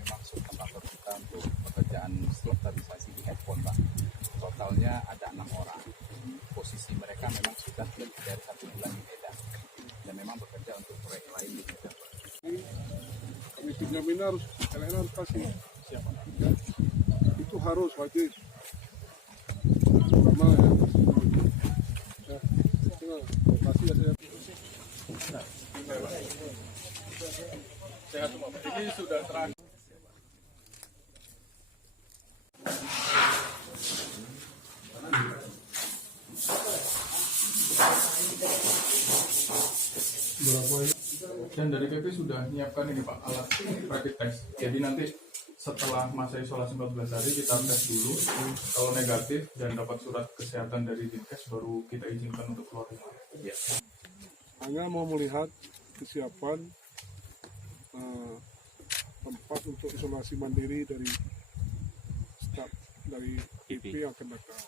memang subkontraktor kita untuk pekerjaan strukturisasi di handphone, Pak. Totalnya ada 6 orang. Posisi mereka memang sudah lebih dari 1 bulan di Medan dan memang bekerja untuk proyek lain di Medan, Pak. Kami Pinjamina harus kasih. Siapa, Pak? Ya, itu harus wajib. Pertama ya, lokasi ya saya. Sehat semua. Ini sudah terakhir. Dan dari PP sudah menyiapkan ini Pak, alat rapid test. Jadi nanti setelah masa isolasi 14 hari kita tes dulu, kalau negatif dan dapat surat kesehatan dari Dinkes baru kita izinkan untuk keluar rumah. Ya. Hanya mau melihat kesiapan tempat untuk isolasi mandiri dari staf dari IP yang akan datang.